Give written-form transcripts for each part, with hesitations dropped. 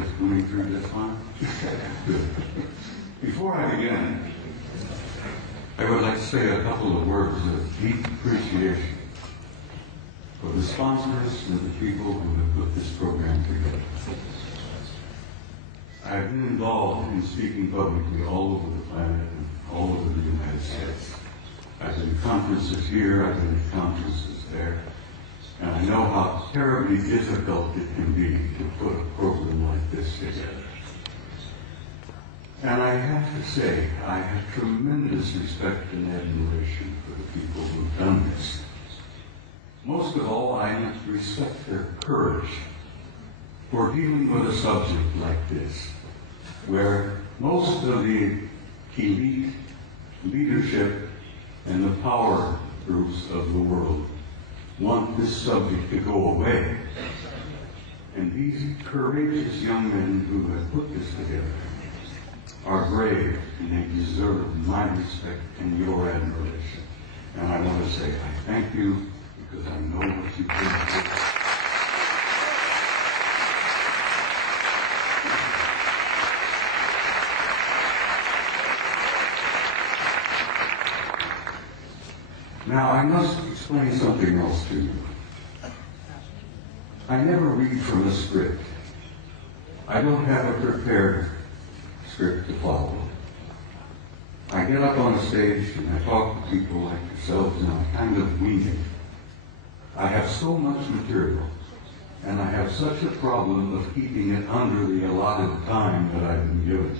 just coming through just fine? Good. Before I begin, I would like to say a couple of words of deep appreciation for the sponsors and the people who have put this program together. I've been involved in speaking publicly all over the planet and all over the United States. I've been at conferences here, I've been at conferences there, and I know how terribly difficult it can be to put a program like this together. And I have to say, I have tremendous respect and admiration for the people who've done this. Most of all, I respect their courage for dealing with a subject like this, where most of the elite leadership and the power groups of the world want this subject to go away. And these courageous young men who have put this together are brave, and they deserve my respect and your admiration. And I want to say I thank you because I know what you did. Now, I must explain something else to you. I never read from a script. I don't have a prepared script to follow. I get up on a stage and I talk to people like yourselves and I kind of wing it. I have so much material and I have such a problem of keeping it under the allotted time that I've been given.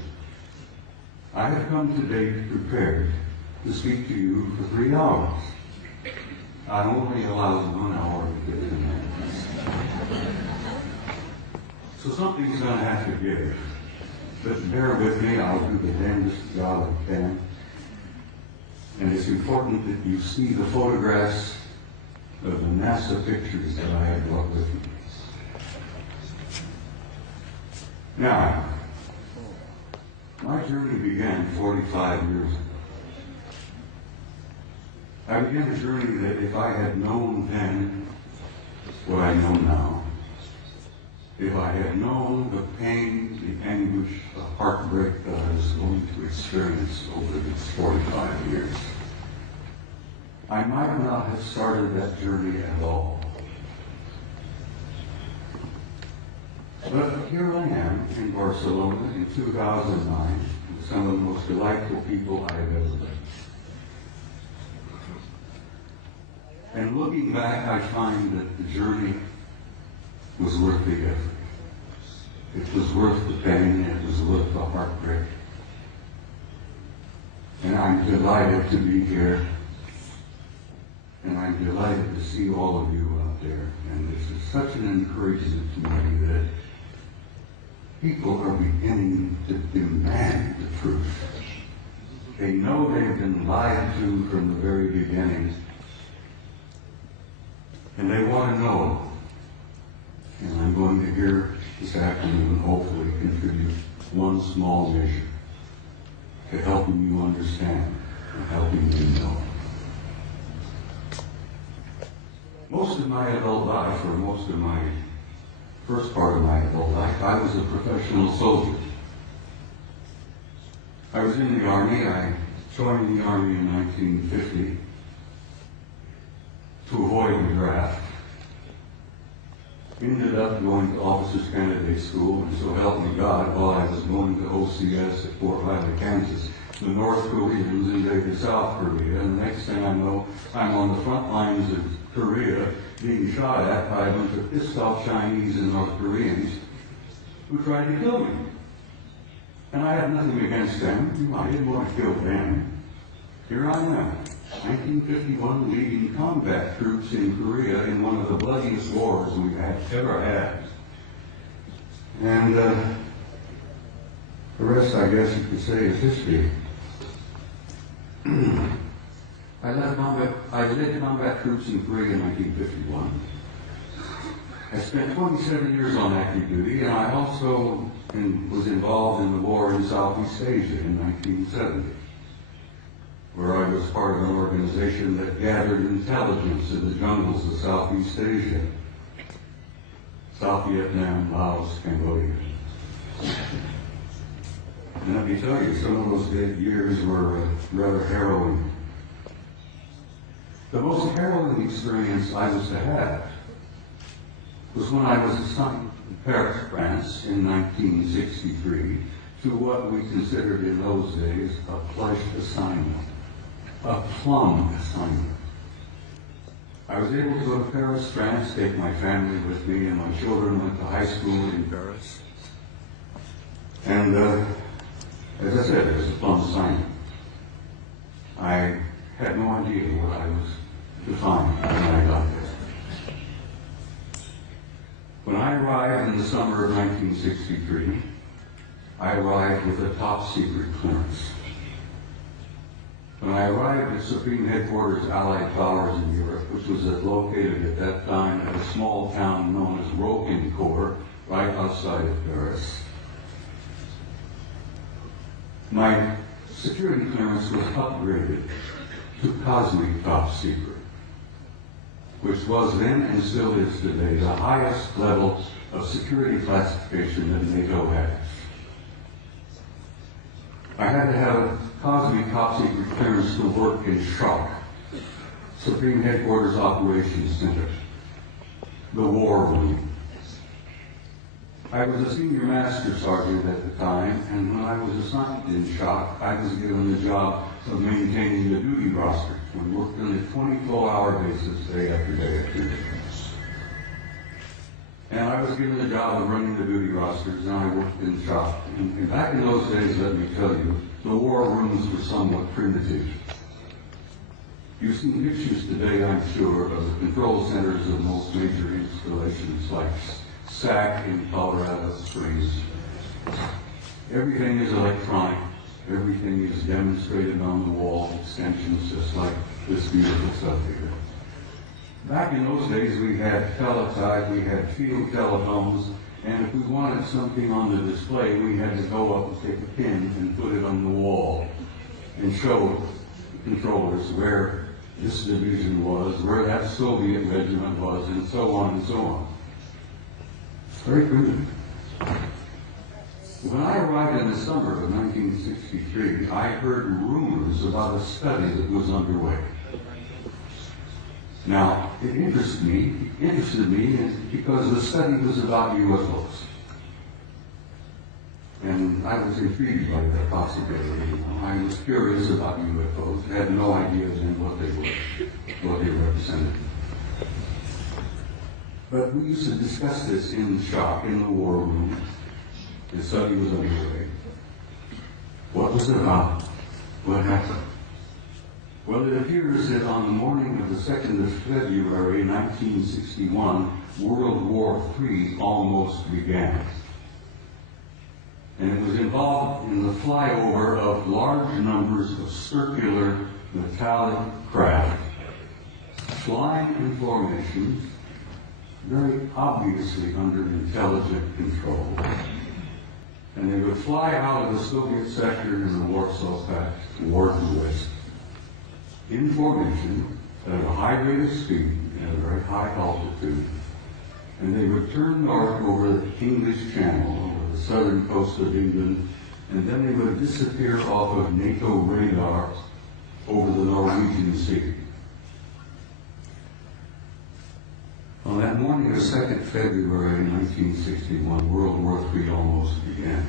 I have come today prepared to speak to you for 3 hours. I only allowed 1 hour to get in there. So something's going to have to give. But bear with me, I'll do the damnedest job I can. And it's important that you see the photographs of the NASA pictures that I have brought with me. Now, my journey began 45 years ago. I began a journey that if I had known then what I know now, if I had known the pain, the anguish, the heartbreak that I was going to experience over these 45 years, I might not have started that journey at all. But here I am in Barcelona in 2009 with some of the most delightful people I have ever met. And looking back, I find that the journey was worth the effort. It was worth the pain, it was worth the heartbreak. And I'm delighted to be here. And I'm delighted to see all of you out there. And this is such an encouragement to me that people are beginning to demand the truth. They know they've been lied to from the very beginning. And they want to know. And I'm going to here this afternoon hopefully contribute one small measure to helping you understand and helping you know. Most of my adult life, or most of my first part of my adult life, I was a professional soldier. I was in the Army. I joined the Army in 1950 to avoid the draft. Ended up going to Officers Candidate School, and so help me God, while I was going to OCS at Fort Riley, Kansas, the North Koreans invaded South Korea, and the next thing I know, I'm on the front lines of Korea being shot at by a bunch of pissed-off Chinese and North Koreans who tried to kill me. And I had nothing against them. I didn't want to kill them. Here I am, 1951, leading combat troops in Korea in one of the bloodiest wars we've ever had. And the rest, I guess you could say, is history. I led combat troops in Korea in 1951. I spent 27 years on active duty, and I also was involved in the war in Southeast Asia in 1970. Where I was part of an organization that gathered intelligence in the jungles of Southeast Asia, South Vietnam, Laos, Cambodia. And let me tell you, some of those years were rather harrowing. The most harrowing experience I was to have was when I was assigned to Paris, France in 1963 to what we considered in those days a flesh assignment, a plum assignment. I was able to go to Paris, France, take my family with me, and my children went to high school in Paris. And as I said, it was a plum assignment. I had no idea what I was to find when I got there. When I arrived in the summer of 1963, I arrived with a top secret clearance. When I arrived at Supreme Headquarters Allied Powers in Europe, which was located at that time at a small town known as Roquencourt, right outside of Paris, my security clearance was upgraded to cosmic top secret, which was then and still is today the highest level of security classification that NATO has. I had to have a cosmic top secret clearance to work in SHOC, Supreme Headquarters Operations Center, the War Room. I was a senior master sergeant at the time, and when I was assigned in SHOC, I was given the job of maintaining the duty roster. We worked on a 24-hour basis, day after day after day. And I was given the job of running the duty rosters, and I worked in SHOC. And back in those days, let me tell you, the war rooms were somewhat primitive. You've seen pictures today, I'm sure, of the control centers of most major installations like SAC in Colorado Springs. Everything is electronic. Everything is demonstrated on the wall, extensions just like this beautiful stuff here. Back in those days, we had teletype, we had field telephones, and if we wanted something on the display, we had to go up and take a pin and put it on the wall and show the controllers where this division was, where that Soviet regiment was, and so on and so on. Very primitive. When I arrived in the summer of 1963, I heard rumors about a study that was underway. Now, it interested me because the study was about UFOs. And I was intrigued by that possibility. I was curious about UFOs. I had no idea then what they represented. But we used to discuss this in SHOC, in the war room. The study was underway. What was it about? What happened? Well, it appears that on the morning of the 2nd of February, 1961, World War III almost began. And it was involved in the flyover of large numbers of circular metallic craft, flying in formations, very obviously under intelligent control. And they would fly out of the Soviet sector in the Warsaw Pact toward the west, in formation, at a high rate of speed, at a very high altitude. And they would turn north over the English Channel, over the southern coast of England, and then they would disappear off of NATO radar over the Norwegian Sea. On that morning of 2nd February 1961, World War III almost began.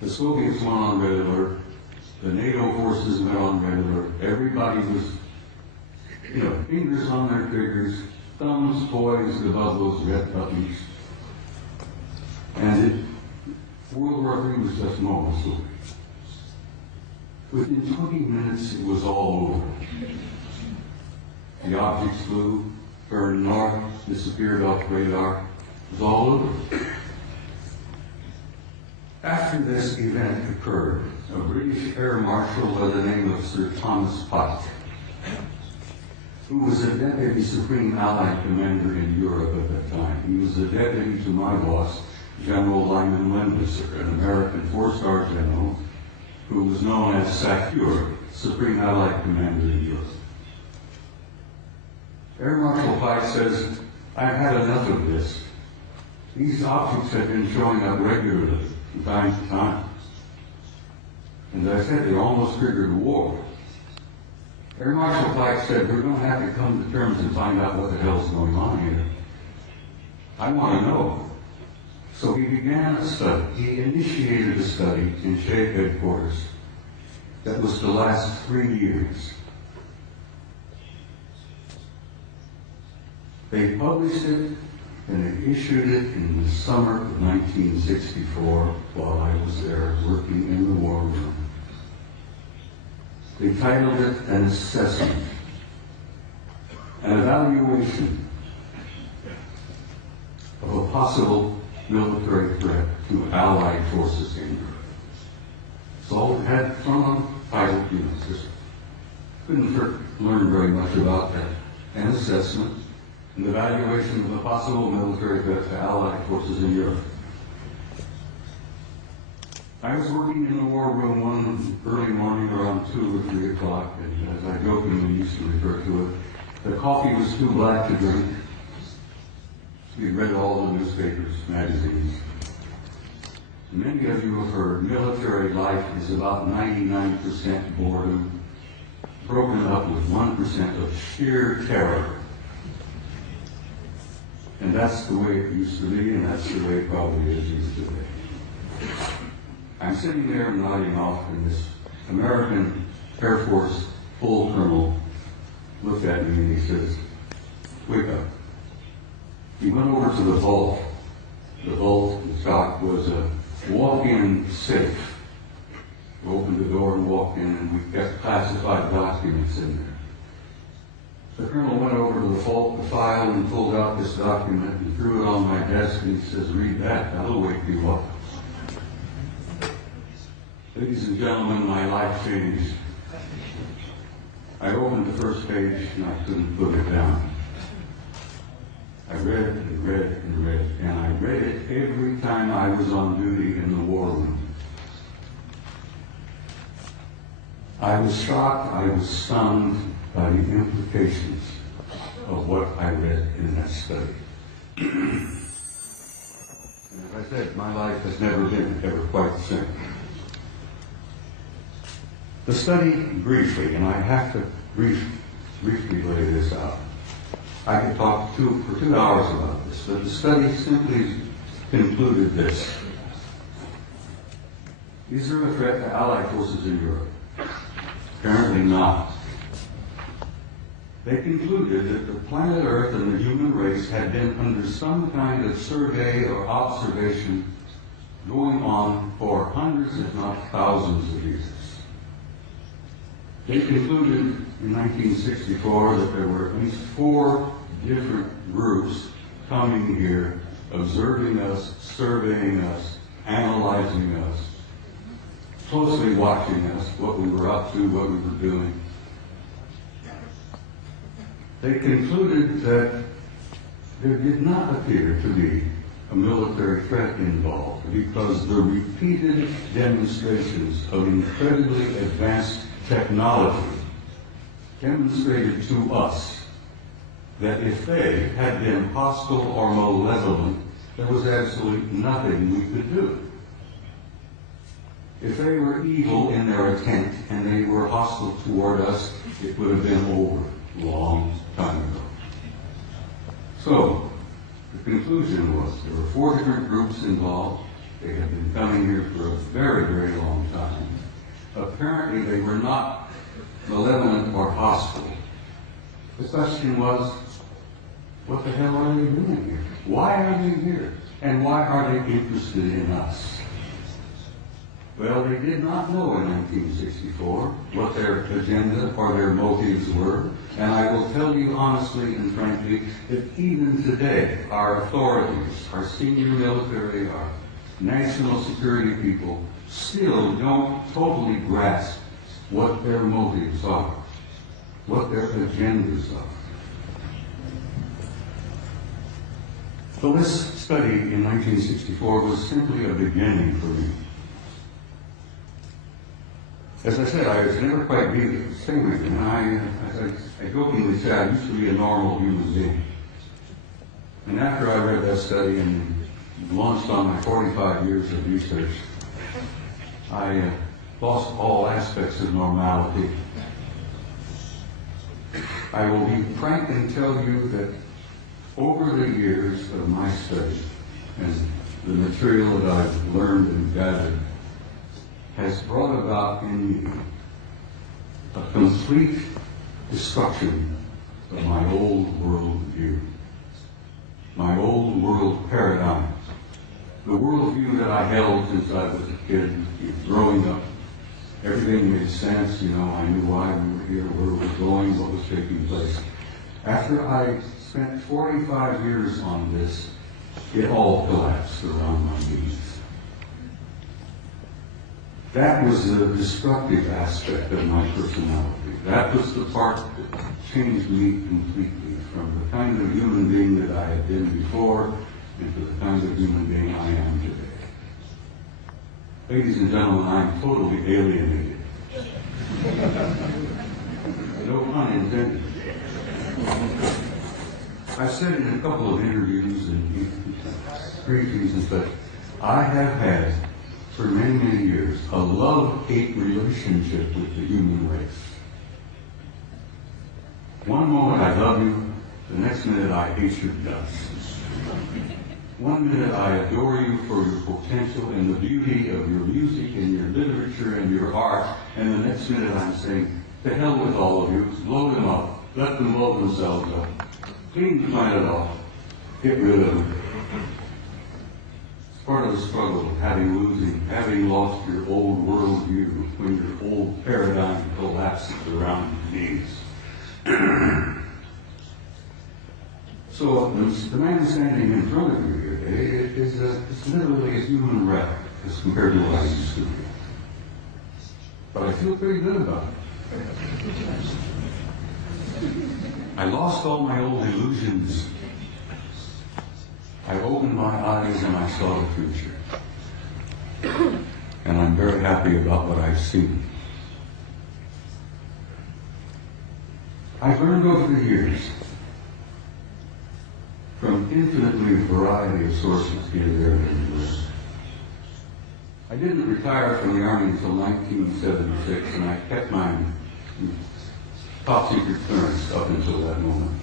The Soviets went on red alert. The NATO forces went on red alert. Everybody was, fingers on their triggers, thumbs poised above those red buttons. And World War III was just moments away. Within 20 minutes, it was all over. The objects flew, turned north, disappeared off radar. It was all over. After this event occurred, a British Air Marshal by the name of Sir Thomas Pike, who was a Deputy Supreme Allied Commander in Europe at that time. He was the deputy to my boss, General Lyman Wendlisser, an American four-star general who was known as SACEUR, Supreme Allied Commander in Europe. Air Marshal Pike says, "I've had enough of this. These objects have been showing up regularly from time to time. And as I said, they almost triggered a war. Air Marshal Pike said, we're going to have to come to terms and find out what the hell's going on here. I want to know. So he began a study. He initiated a study in Shape headquarters that was to last 3 years. They published it and they issued it in the summer of 1964 while I was there working in the war room. They titled it An Assessment, an evaluation of a possible military threat to Allied forces in Europe. So it had from a title, just couldn't learn very much about that. An assessment, an evaluation of a possible military threat to Allied forces in Europe. I was working in the war room one early morning around 2 or 3 o'clock, and as I jokingly used to refer to it, the coffee was too black to drink. We read all the newspapers, magazines. Many of you have heard military life is about 99% boredom, broken up with 1% of sheer terror. And that's the way it used to be, and that's the way it probably is used today. I'm sitting there nodding off, and this American Air Force full colonel looked at me and he says, "Wake up." He went over to the vault. The vault, the shop, was a walk-in safe. We opened the door and walked in, and we kept classified documents in there. The colonel went over to the vault, the file, and pulled out this document and threw it on my desk, and he says, "Read that, that'll wake you up." Ladies and gentlemen, my life changed. I opened the first page and I couldn't put it down. I read and read and read, and I read it every time I was on duty in the war room. I was shocked, I was stunned by the implications of what I read in that study. And as I said, my life has never been ever quite the same. The study, briefly, and I have to briefly lay this out. I could talk for 2 hours about this, but the study simply concluded this. Is there a threat to Allied forces in Europe? Apparently not. They concluded that the planet Earth and the human race had been under some kind of survey or observation going on for hundreds, if not thousands of years. They concluded in 1964 that there were at least 4 different groups coming here, observing us, surveying us, analyzing us, closely watching us, what we were up to, what we were doing. They concluded that there did not appear to be a military threat involved because the repeated demonstrations of incredibly advanced technology demonstrated to us that if they had been hostile or malevolent, there was absolutely nothing we could do. If they were evil in their intent and they were hostile toward us, it would have been over a long time ago. So, the conclusion was there were 4 different groups involved. They had been coming here for a very, very long time. Apparently, they were not malevolent or hostile. The question was, what the hell are they doing here? Why are they here? And why are they interested in us? Well, they did not know in 1964 what their agenda or their motives were. And I will tell you honestly and frankly that even today, our authorities, our senior military, our national security people, still don't totally grasp what their motives are, what their agendas are. So this study in 1964 was simply a beginning for me. As I said, I was never quite be the same. And as I jokingly say, I used to be a normal human being. And after I read that study and launched on my 45 years of research, I lost all aspects of normality. I will be frank and tell you that over the years of my study and the material that I've learned and gathered has brought about in me a complete destruction of my old world view, my old world paradigm, the world view that I held since I was a kid, growing up. Everything made sense, I knew why we were here, where we were going, what was taking place. After I spent 45 years on this, it all collapsed around my knees. That was the destructive aspect of my personality. That was the part that changed me completely from the kind of human being that I had been before into the kind of human being I am today. Ladies and gentlemen, I'm totally alienated. No pun intended. I've said in a couple of interviews and briefings and such, I have had, for many, many years, a love-hate relationship with the human race. One moment I love you, the next minute I hate your guts. One minute I adore you for your potential and the beauty of your music and your literature and your art, and the next minute I'm saying, to hell with all of you, blow them up, let them blow themselves up, clean the planet off, get rid of them. It's part of the struggle of having lost your old worldview when your old paradigm collapses around your knees. So the man standing in front of you here today is literally a human wreck as compared to what I used to be. But I feel pretty good about it. I lost all my old illusions. I opened my eyes and I saw the future. And I'm very happy about what I've seen. I've learned over the years from infinitely variety of sources here, there, and everywhere. I didn't retire from the Army until 1976, and I kept my top secret clearance up until that moment.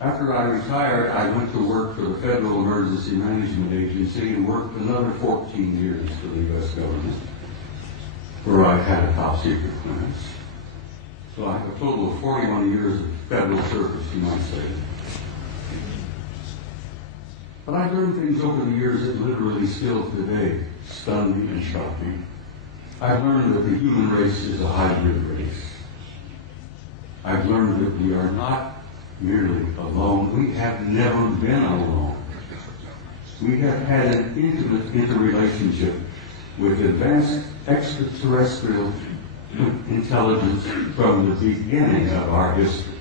After I retired, I went to work for the Federal Emergency Management Agency and worked another 14 years for the U.S. government, where I had a top secret clearance. So I have a total of 41 years of federal service, you might say. But I've learned things over the years that literally still today stun me and shock me. I've learned that the human race is a hybrid race. I've learned that we are not merely alone. We have never been alone. We have had an intimate interrelationship with advanced extraterrestrial intelligence from the beginning of our history.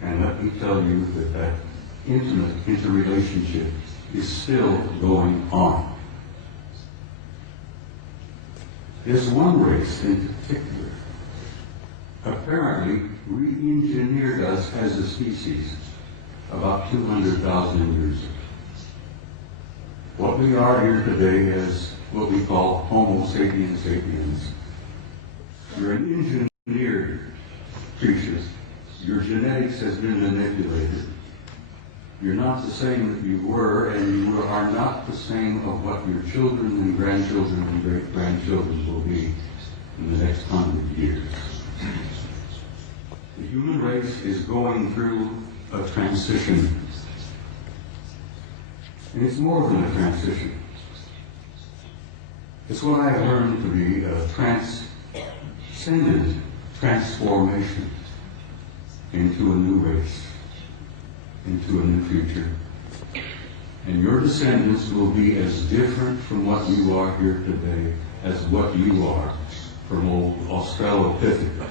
And let me tell you that intimate interrelationship is still going on. There's one race in particular apparently re-engineered us as a species about 200,000 years ago. What we are here today is what we call Homo sapiens sapiens. You're an engineered creature. Your genetics has been manipulated. You're not the same that you were, and you are not the same of what your children and grandchildren and great-grandchildren will be in the next 100 years. The human race is going through a transition. And it's more than a transition. It's what I've learned to be a transcendent transformation into a new race, into a new future. And your descendants will be as different from what you are here today as what you are from old Australopithecus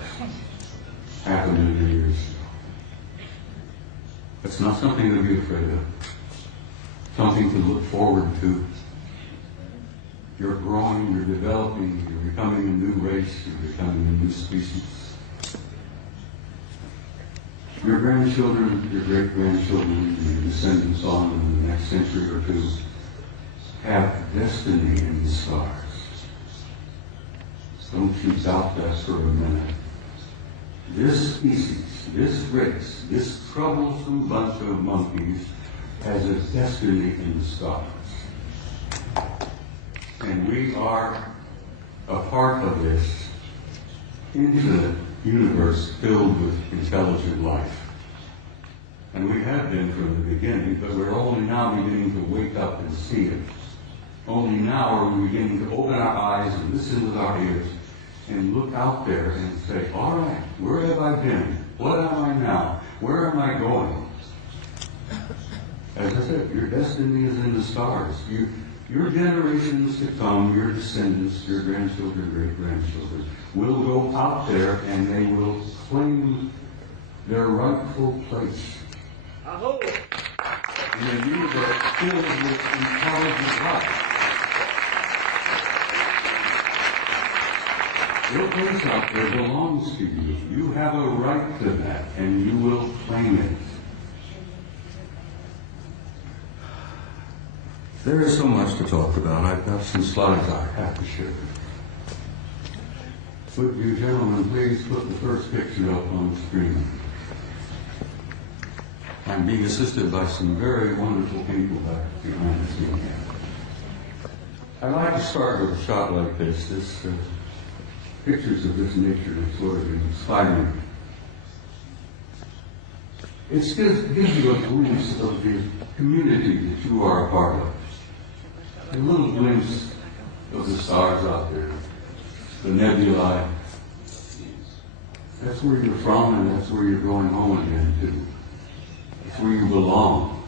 500,000 years ago. It's not something to be afraid of. Something to look forward to. You're growing, you're developing, you're becoming a new race, you're becoming a new species. Your grandchildren, your great-grandchildren, your descendants on in the next century or two have destiny in the stars. Don't you doubt that for a minute. This species, this race, this troublesome bunch of monkeys has a destiny in the stars. And we are a part of this infinite universe filled with intelligent life. And we have been from the beginning, but we're only now beginning to wake up and see it. Only now are we beginning to open our eyes and listen with our ears and look out there and say, all right, where have I been? What am I now? Where am I going? As I said, your destiny is in the stars. Your generations to come, your descendants, your grandchildren, great-grandchildren, will go out there and they will claim their rightful place in a universe filled with intelligent life. Your place out there belongs to you. You have a right to that, and you will claim it. There is so much to talk about. I've got some slides I have to share. Would you gentlemen please put the first picture up on the screen? I'm being assisted by some very wonderful people back behind the scene. I'd like to start with a shot like this. Pictures of this nature that sort of inspiring. It gives you a glimpse of the community that you are a part of. A little glimpse of the stars out there, the nebulae. That's where you're from, and that's where you're going home again to. That's where you belong.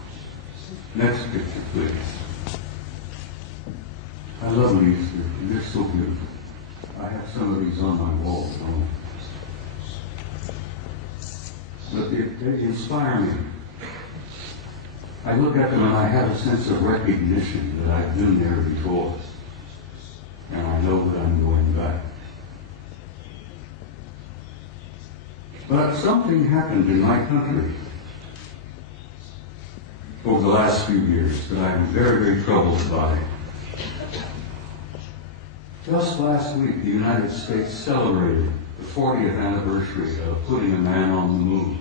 Next picture, please. I love these. They're so beautiful. I have some of these on my wall at home. But they inspire me. I look at them and I have a sense of recognition that I've been there before. And I know that I'm going back. But something happened in my country over the last few years that I'm very, very troubled by. Just last week, the United States celebrated the 40th anniversary of putting a man on the moon.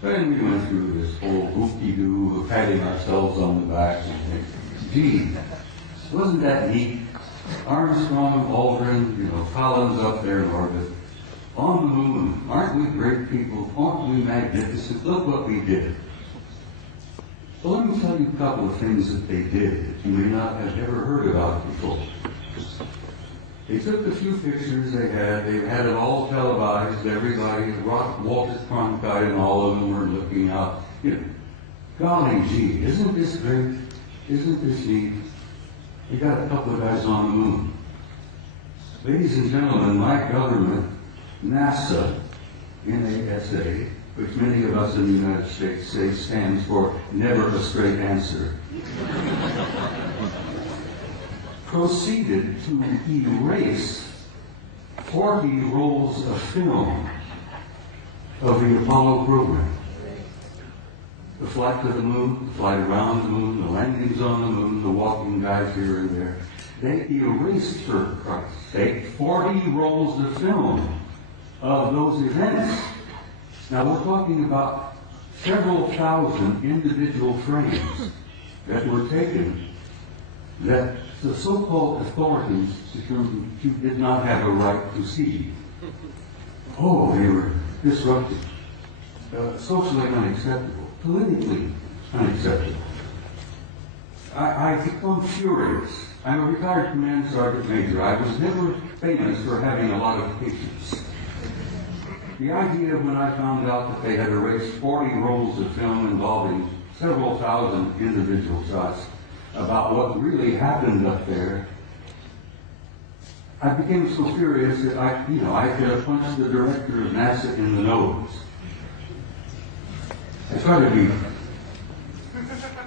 Then we went through this whole whoop-de-doo of patting ourselves on the back and thinking, gee, wasn't that neat? Armstrong, Aldrin, Collins up there in orbit. On the moon, aren't we great people? Aren't we magnificent? Look what we did. Well, let me tell you a couple of things that they did that you may not have ever heard about before. They took the few pictures they had it all televised, everybody, Walter Cronkite and all of them were looking out. Golly gee, isn't this great? Isn't this neat? You got a couple of guys on the moon. Ladies and gentlemen, my government, NASA, NASA, which many of us in the United States say stands for never a straight answer, proceeded to erase 40 rolls of film of the Apollo program. The flight to the moon, the flight around the moon, the landings on the moon, the walking guys here and there. They erased, for Christ's sake, 40 rolls of film of those events. Now we're talking about several thousand individual frames that were taken that the so-called authorities determined you did not have a right to see. Oh, they were disruptive, socially unacceptable, politically unacceptable. I become furious. I'm a retired command sergeant major. I was never famous for having a lot of patience. The idea when I found out that they had erased 40 rolls of film involving several thousand individual shots about what really happened up there, I became so furious that I could have punched the director of NASA in the nose. I try to be,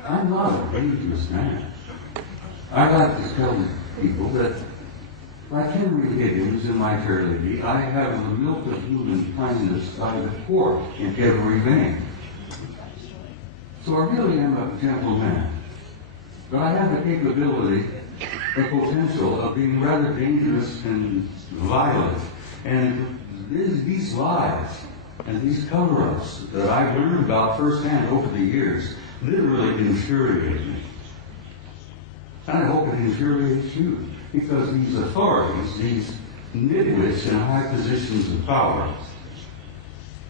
I'm not a dangerous man. I like to tell people that, like Henry Higgins in My Fair Lady, I have the milk of human kindness by the quart in every vein. So I really am a gentle man. But I have the capability the potential of being rather dangerous and violent. And these lies and these cover-ups that I've learned about firsthand over the years literally infuriate me. And I hope it infuriates you, because these authorities, these nitwits in high positions of power,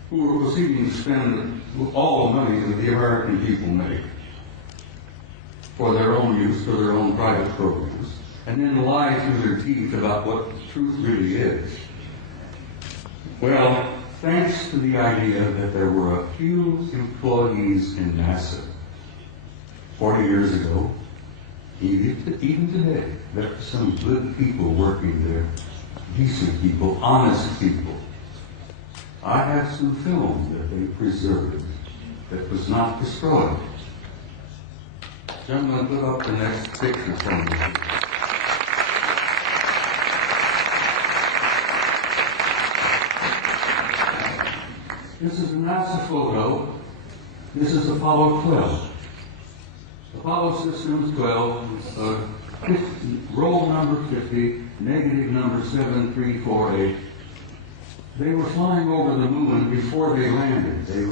who are proceeding to spend all the money that the American people make for their own use, for their own private programs, and then lie through their teeth about what the truth really is. Well, thanks to the idea that there were a few employees in NASA 40 years ago, even today, there are some good people working there, decent people, honest people. I have some film that they preserved that was not destroyed. So I'm going to put up the next picture from you. This is a NASA photo. This is Apollo 12. Apollo Systems 12, roll number 50, negative number 7348. They were flying over the moon before they landed. They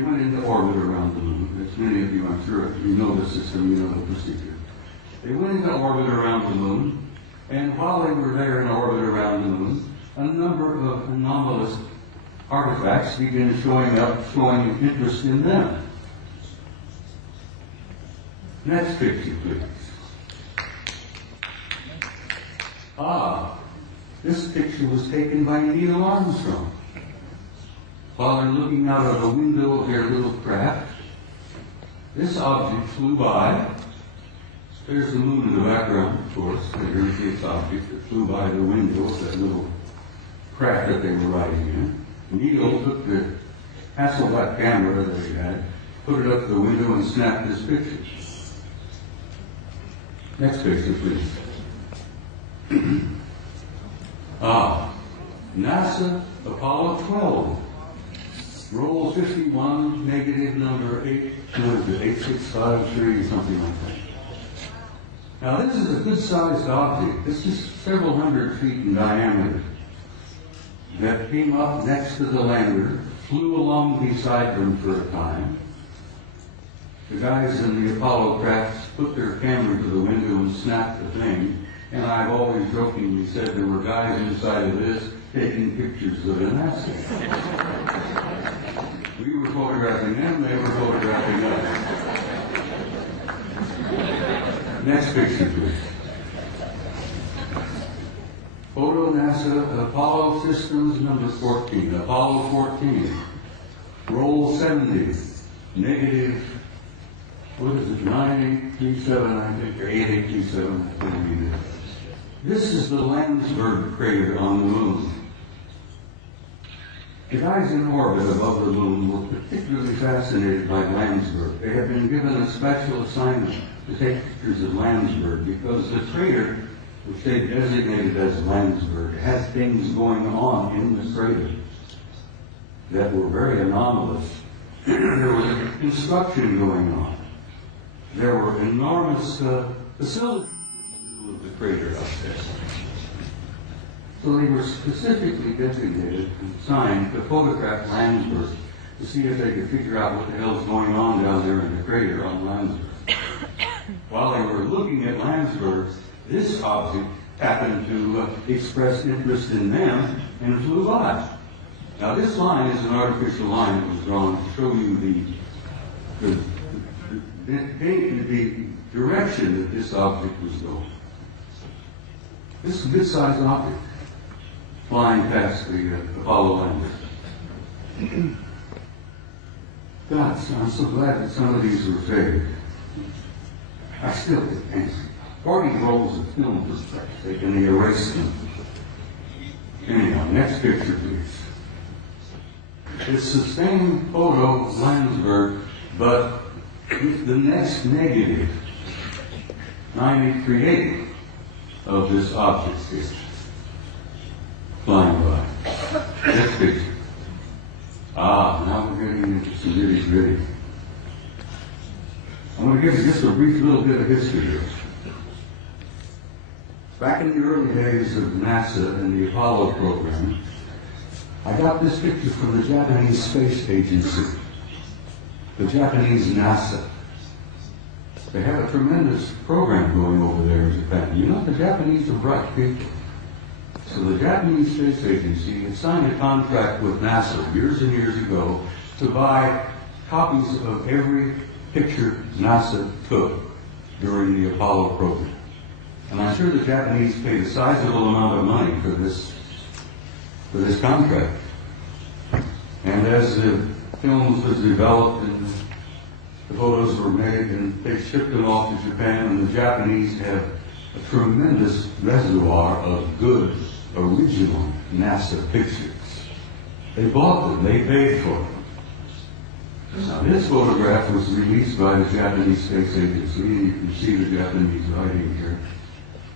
went into orbit around the moon. As many of you, I'm sure, you know the system, you know the procedure. They went into orbit around the moon, and while they were there in orbit around the moon, a number of anomalous artifacts began showing up, showing interest in them. Next picture, please. This picture was taken by Neil Armstrong while they're looking out of the window of their little craft. This object flew by. There's the moon in the background, of course. There's this object that flew by the window of that little craft that they were riding in. Neil took the Hasselblad camera that he had, put it up to the window, and snapped this picture. Next picture, please. NASA Apollo 12. Roll 51, negative number 8653, something like that. Now this is a good-sized object. This is several hundred feet in diameter that came up next to the lander, flew along beside them for a time. The guys in the Apollo crafts put their camera to the window and snapped the thing, and I've always jokingly said there were guys inside of this taking pictures of an asset. We were photographing them, they were photographing us. Next picture, please. Photo NASA Apollo Systems number 14, Apollo 14. Roll 70, negative, what is it, 9837, I think, or 8837, I can't read it. This is the Landsberg crater on the moon. The guys in orbit above the moon were particularly fascinated by Landsberg. They had been given a special assignment to take pictures of Landsberg because the crater, which they designated as Landsberg, has things going on in the crater that were very anomalous. There was construction going on. There were enormous facilities in the middle of the crater up there. So they were specifically designated and assigned to photograph Landsberg to see if they could figure out what the hell's going on down there in the crater on Landsberg. While they were looking at Landsberg, this object happened to express interest in them and flew by. Now this line is an artificial line that was drawn to show you the direction that this object was going. This is a good-sized object flying past the Apollo lander. God, I'm so glad that some of these were fake. I still get angry. 40 rolls of film for Christ's sake, and they erased them. Anyhow, next picture, please. It's the same photo of Landsberg, but with the next negative, 9838, of this object here, flying by. Next picture. Now we're getting into some nitty-gritty. I'm going to give you just a brief little bit of history here. back in the early days of NASA and the Apollo program, I got this picture from the Japanese Space Agency, the Japanese NASA. They have a tremendous program going over there in Japan. You know, the Japanese are bright people. So the Japanese Space Agency had signed a contract with NASA years and years ago to buy copies of every picture NASA took during the Apollo program. And I'm sure the Japanese paid a sizable amount of money for this contract. And as the films was developed and the photos were made and they shipped them off to Japan, and the Japanese have a tremendous reservoir of good original NASA pictures. They bought them, they paid for them. Now this photograph was released by the Japanese Space Agency, and you can see the Japanese writing here.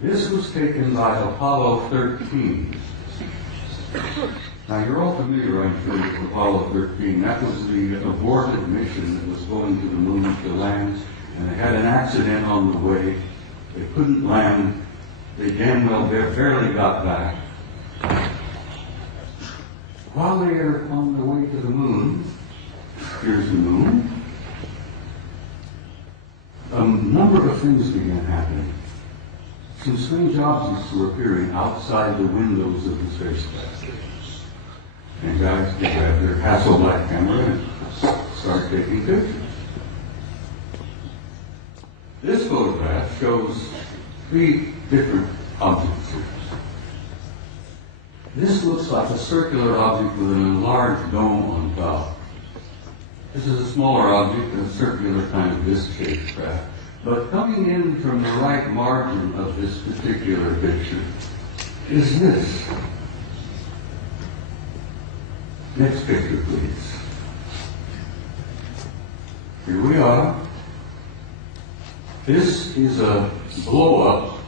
This was taken by Apollo 13. Now you're all familiar, I'm sure, with Apollo 13. That was the aborted mission that was going to the moon to land, and they had an accident on the way. They couldn't land. They damn well barely got back. While they are on the way to the moon, here's the moon, a number of things began happening. Some strange objects were appearing outside the windows of the spacecraft. And guys could grab their Hasselblad camera and start taking pictures. This photograph shows 3 different objects here. This looks like a circular object with an enlarged dome on top. This is a smaller object, a circular kind of disc-shaped craft. But coming in from the right margin of this particular picture is this. Next picture, please. Here we are. This is a blow-up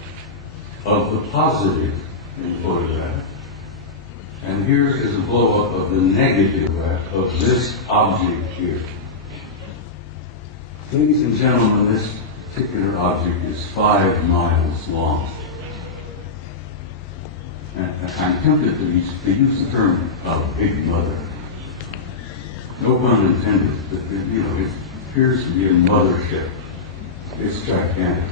of the positive in the photograph. And here is a blow-up of the negative of this object here. Ladies and gentlemen, this particular object is 5 miles long. And I'm tempted to use the term Big Mother. No pun intended, but it appears to be a mothership. It's gigantic.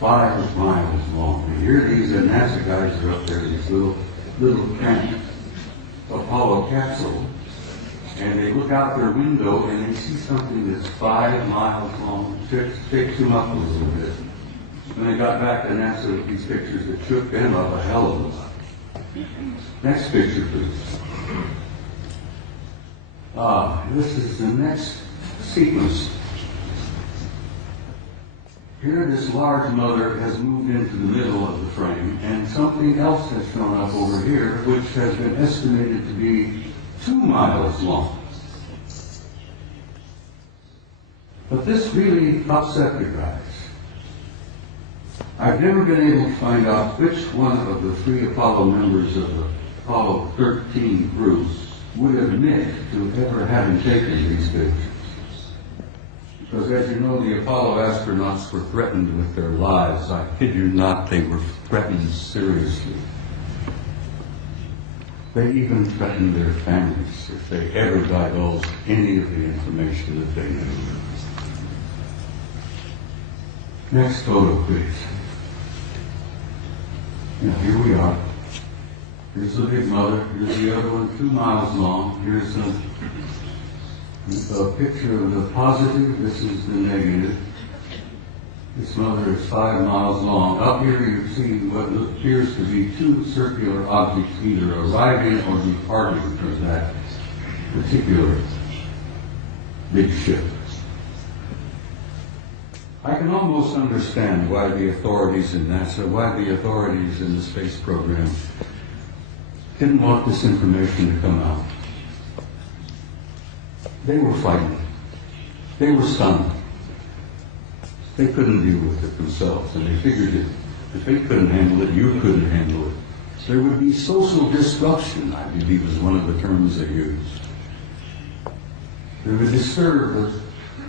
5 miles long. And here these NASA guys are up there, these little camp Apollo capsule, and they look out their window and they see something that's 5 miles long. It shakes them up a little bit. When they got back to NASA with these pictures, it shook them up a hell of a lot. Next picture, please. This is the next sequence. Here, this large mother has moved into the middle of the frame, and something else has shown up over here, which has been estimated to be 2 miles long. But this really upset the guys. I've never been able to find out which one of the 3 Apollo members of the Apollo 13 crew would admit to ever having taken these pictures. Because as you know, the Apollo astronauts were threatened with their lives. I kid you not, they were threatened seriously. They even threatened their families if they ever divulged any of the information that they knew. Next photo, please. Now, here we are. Here's the Big Mother. Here's the other one, 2 miles long. Here's a picture of the positive. This is the negative. This mother is 5 miles long. Up here you see what appears to be 2 circular objects either arriving or departing from that particular big ship. I can almost understand why the authorities in NASA, why the authorities in the space program didn't want this information to come out. They were frightened. They were stunned. They couldn't deal with it themselves, and they figured that if they couldn't handle it, you couldn't handle it. There would be social disruption, I believe is one of the terms they used. They would disturb the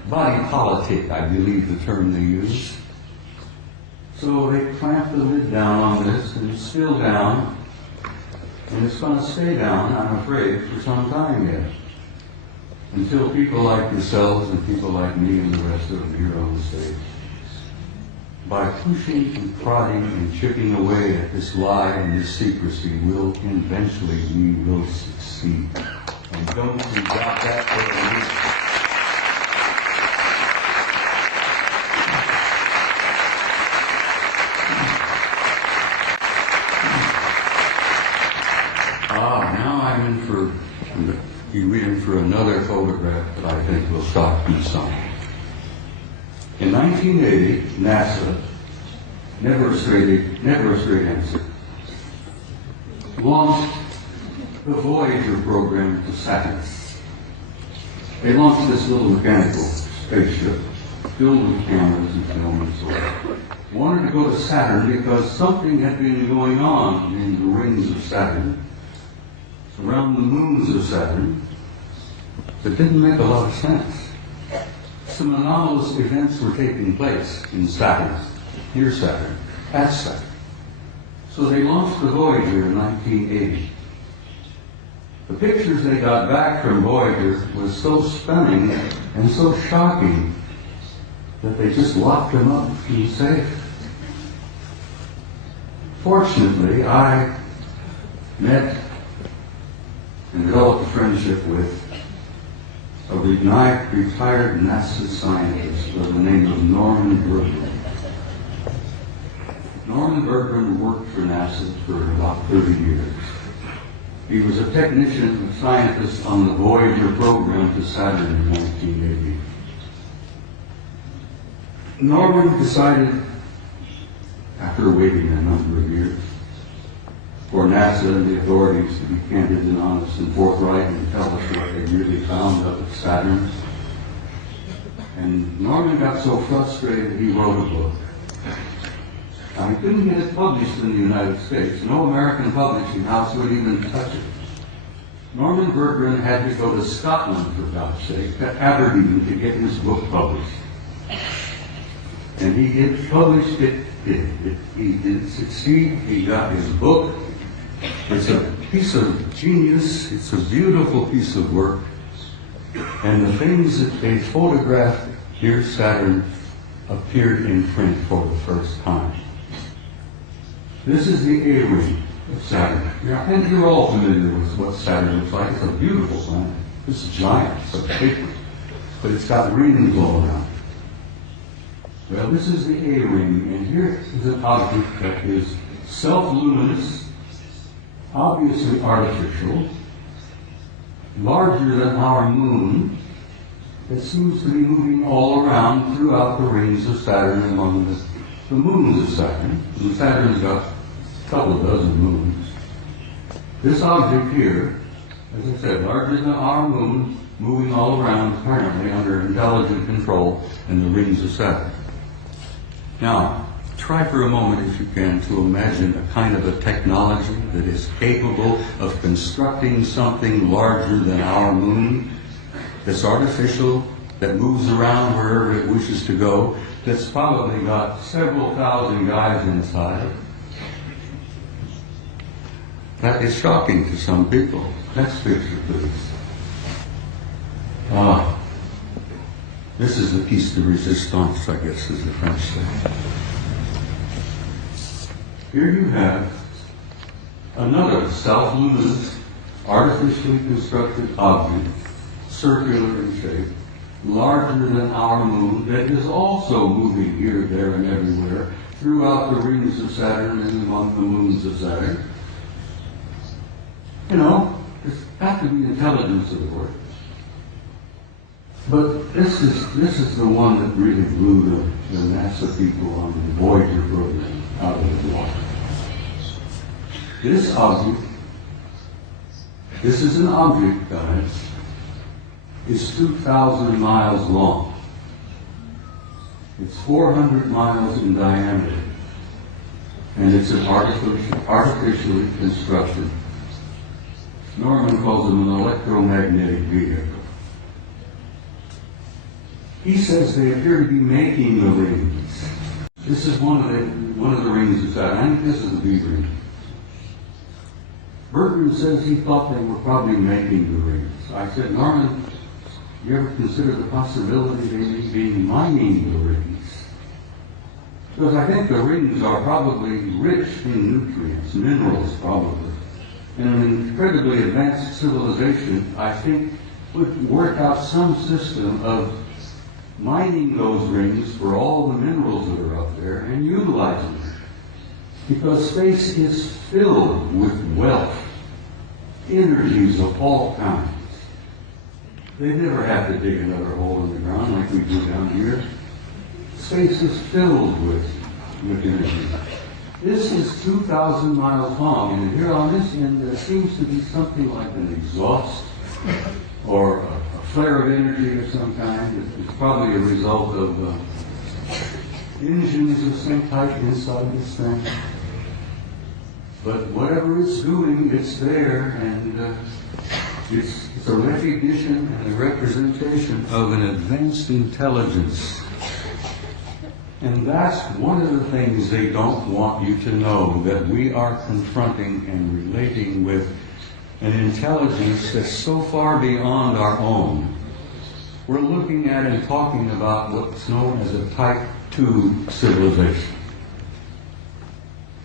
body politic, I believe the term they used. So they clamped the lid down It's still down, and it's going to stay down, I'm afraid, for some time yet. Until people like yourselves and people like me and the rest of them here on the stage, by pushing and prodding and chipping away at this lie and this secrecy, eventually we will succeed. And don't you doubt that for a minute. We're in for another photograph that I think will shock you some. In 1980, NASA, never a straight answer, launched the Voyager program to Saturn. They launched this little mechanical spaceship filled with cameras and film and so on. Wanted to go to Saturn because something had been going on in the rings of Saturn, around the moons of Saturn, that didn't make a lot of sense. Some anomalous events were taking place in Saturn, near Saturn, at Saturn. So they launched the Voyager in 1980. The pictures they got back from Voyager was so stunning and so shocking that they just locked them up in the safe. Fortunately, I met and developed a friendship with a retired NASA scientist by the name of Norman Bergman. Norman Bergman worked for NASA for about 30 years. He was a technician, a scientist on the Voyager program to Saturn in 1980. Norman decided, after waiting a number of years, for NASA and the authorities to be candid and honest and forthright and tell us what they really found up at Saturn. And Norman got so frustrated he wrote a book. Now, he couldn't get it published in the United States. No American publishing house would even touch it. Norman Bergman had to go to Scotland, for God's sake, to Aberdeen to get his book published. And he did publish it. He did succeed. He got his book. It's a piece of genius. It's a beautiful piece of work. And the things that they photographed near Saturn appeared in print for the first time. This is the A-ring of Saturn. And you're all familiar with what Saturn looks like. It's a beautiful planet. It's giant. It's a paper. But it's got rings all around. Well, this is the A-ring, and here is an object that is self-luminous, obviously artificial, larger than our moon, that seems to be moving all around throughout the rings of Saturn among the moons of Saturn. And Saturn's got a couple of dozen moons. This object here, as I said, larger than our moon, moving all around apparently under intelligent control in the rings of Saturn. Now, try for a moment, if you can, to imagine a kind of a technology that is capable of constructing something larger than our moon, that's artificial, that moves around wherever it wishes to go, that's probably got several thousand guys inside. That is shocking to some people. Next picture, please. This is the piece de resistance, I guess, as the French say. Here you have another self-luminous, artificially constructed object, circular in shape, larger than our moon, that is also moving here, there, and everywhere, throughout the rings of Saturn and among the moons of Saturn. You know, there's got to be intelligence at work. But this is the one that really blew the NASA people on the Voyager program out of the water. This object, this is an object, guys, is 2,000 miles long. It's 400 miles in diameter. And it's an artificially constructed, Norman calls them an electromagnetic vehicle. He says they appear to be making the rings. This is one of the rings of Saturn. I think this is the B ring. Bertrand says he thought they were probably making the rings. I said, Norman, you ever consider the possibility they may be mining the rings? Because I think the rings are probably rich in nutrients, minerals probably. And an incredibly advanced civilization, I think, would work out some system of mining those rings for all the minerals that are up there and utilizing them. Because space is filled with wealth, energies of all kinds. They never have to dig another hole in the ground like we do down here. Space is filled with energy. This is 2,000 miles long, and here on this end there seems to be something like an exhaust or a flare of energy of some kind. It's probably a result of engines of some type inside this thing. But whatever it's doing, it's there, and it's a recognition and a representation of an advanced intelligence. And that's one of the things they don't want you to know, that we are confronting and relating with an intelligence that's so far beyond our own. We're looking at and talking about what's known as a Type 2 civilization.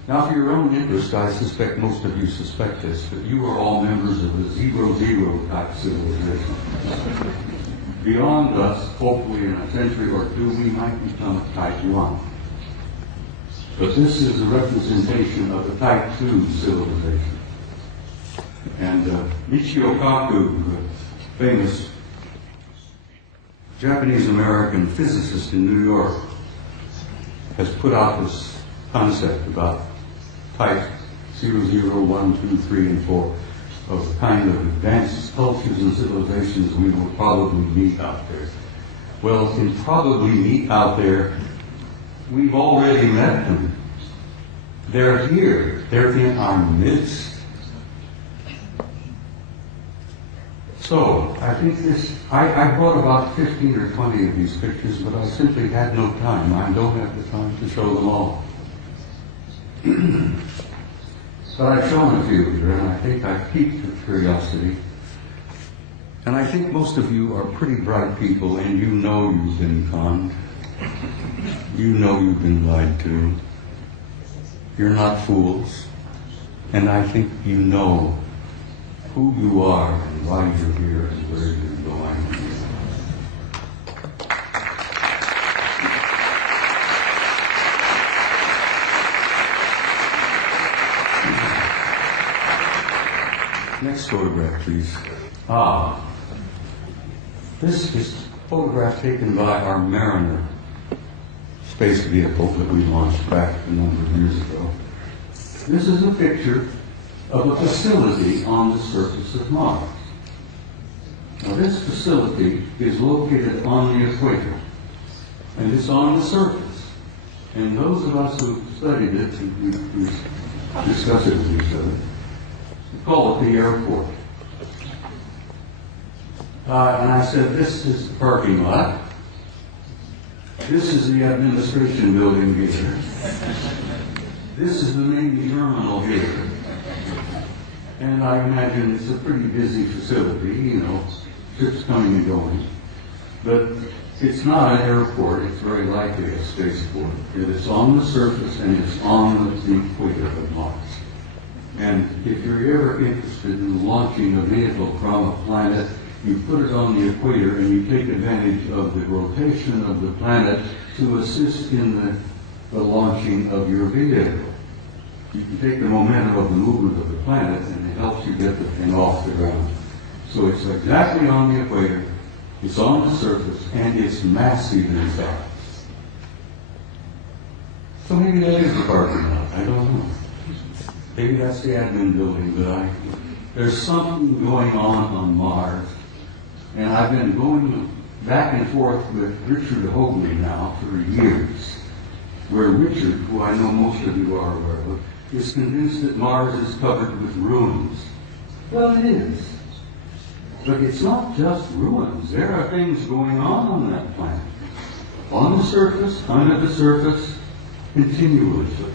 Now, for your own interest, I suspect most of you suspect this, but you are all members of the 0-0 type civilization. Beyond us, hopefully in a century or two, we might become a Type 1. But this is a representation of a Type 2 civilization. And Michio Kaku, the famous Japanese-American physicist in New York, has put out this concept about Type 0, 1, 2, 3, and 4 of the kind of advanced cultures and civilizations we will probably meet out there. Well, in probably meet out there, we've already met them. They're here. They're in our midst. So, I think I brought about 15 or 20 of these pictures, but I simply had no time. I don't have the time to show them all. But I've shown a few here, and I think I've piqued your curiosity. And I think most of you are pretty bright people, and you know you've been conned. You know you've been lied to. You're not fools. And I think you know who you are and why you're here and where you're going. Next photograph, please. This is a photograph taken by our Mariner space vehicle that we launched back a number of years ago. This is a picture of a facility on the surface of Mars. Now, this facility is located on the equator, and it's on the surface. And those of us who studied it, and we discuss it with each other, call it the airport. And I said, this is the parking lot. This is the administration building here. This is the Navy terminal here. And I imagine it's a pretty busy facility, you know, ships coming and going. But it's not an airport, it's very likely a spaceport. It is on the surface and it's on the equator of Mars. And if you're ever interested in launching a vehicle from a planet, you put it on the equator and you take advantage of the rotation of the planet to assist in the launching of your vehicle. You can take the momentum of the movement of the planet and it helps you get the thing off the ground. So it's exactly on the equator, it's on the surface, and it's massive in size. So maybe that is the parking lot, I don't know. Maybe that's the admin building, but there's something going on Mars. And I've been going back and forth with Richard Hoagley now for years, where Richard, who I know most of you are aware of, is convinced that Mars is covered with ruins. Well, it is. But it's not just ruins. There are things going on that planet. On the surface, under the surface, continuously.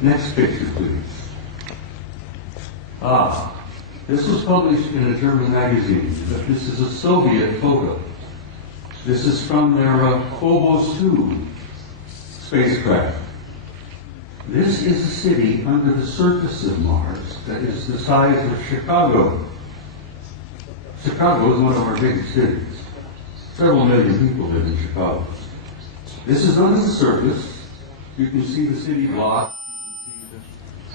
Next picture, please. This was published in a German magazine, but this is a Soviet photo. This is from their Phobos 2 spacecraft. This is a city under the surface of Mars that is the size of Chicago. Chicago is one of our biggest cities. Several million people live in Chicago. This is under the surface. You can see the city block. You can see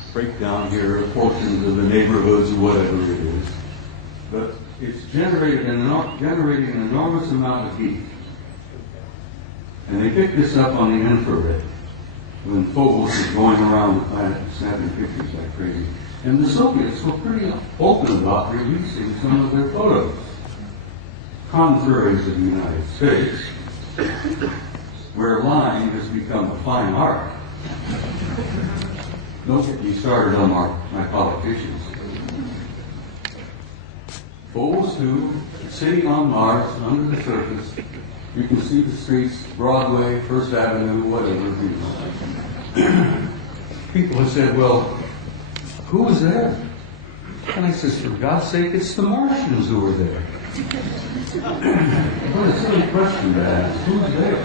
the breakdown here, portions of the neighborhoods or whatever it is. But it's generating an enormous amount of heat. And they picked this up on the infrared when Phobos is going around the planet and snapping pictures like crazy. And the Soviets were pretty open about releasing some of their photos, contrary to the United States, where lying has become a fine art. Don't get me started on my politicians. Phobos 2, sitting on Mars, under the surface. You can see the streets, Broadway, First Avenue, whatever. People have said, well, who was there? And I says, for God's sake, it's the Martians who were there. What a silly question to ask. Who's there?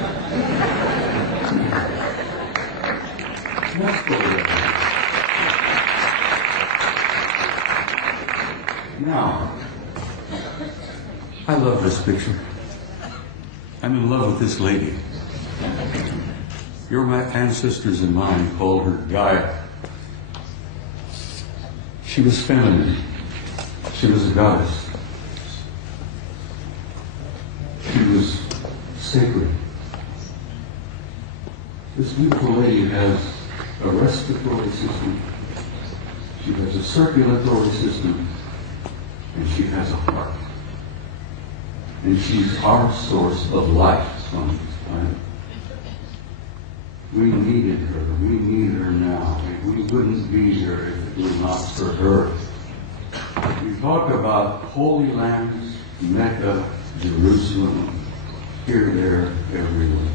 Let's go there. Now, I love this picture. I'm in love with this lady. Your ancestors and mine called her Gaia. She was feminine. She was a goddess. She was sacred. This beautiful lady has a respiratory system. She has a circulatory system. And she has a heart. And she's our source of life on this planet. We needed her. We need her now. And we wouldn't be here if it were not for her. We talk about Holy Lands, Mecca, Jerusalem, here, there, everywhere.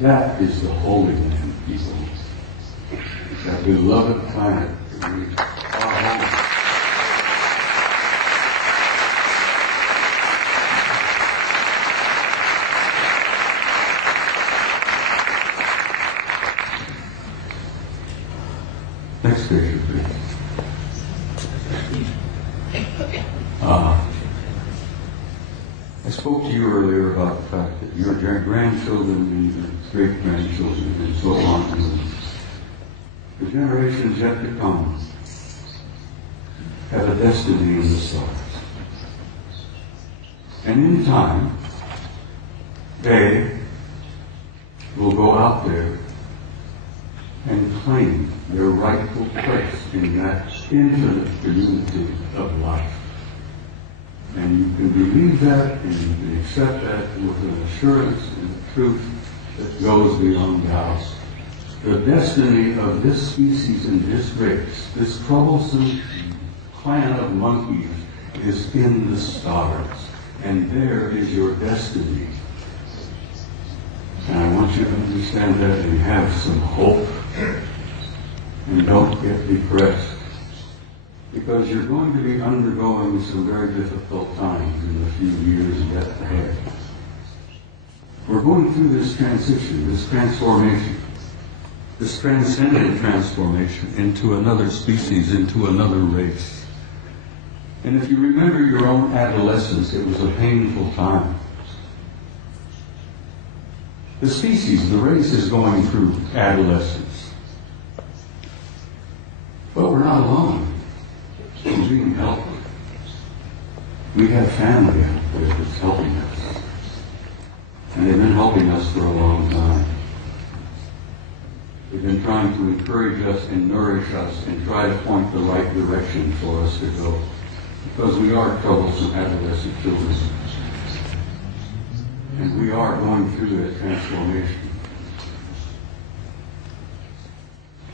That is the Holy Land, people. That beloved planet that we are home. Next picture, please. I spoke to you earlier about the fact that your grandchildren and your great-grandchildren and so on, the generations yet to come, have a destiny in the stars. And in time, they will go out there and claim their rightful place in that infinite community of life. And you can believe that, and you can accept that with an assurance and a truth that goes beyond doubt. The destiny of this species and this race, this troublesome clan of monkeys, is in the stars. And there is your destiny. And I want you to understand that and have some hope. And don't get depressed. Because you're going to be undergoing some very difficult times in the few years yet ahead. We're going through this transition, this transformation, this transcendent transformation into another species, into another race. And if you remember your own adolescence, it was a painful time. The species, the race, is going through adolescence. But we're not alone. We're being helped. We have family out there that's helping us. And they've been helping us for a long time. They've been trying to encourage us and nourish us and try to point the right direction for us to go. Because we are troublesome adolescent children. And we are going through that transformation.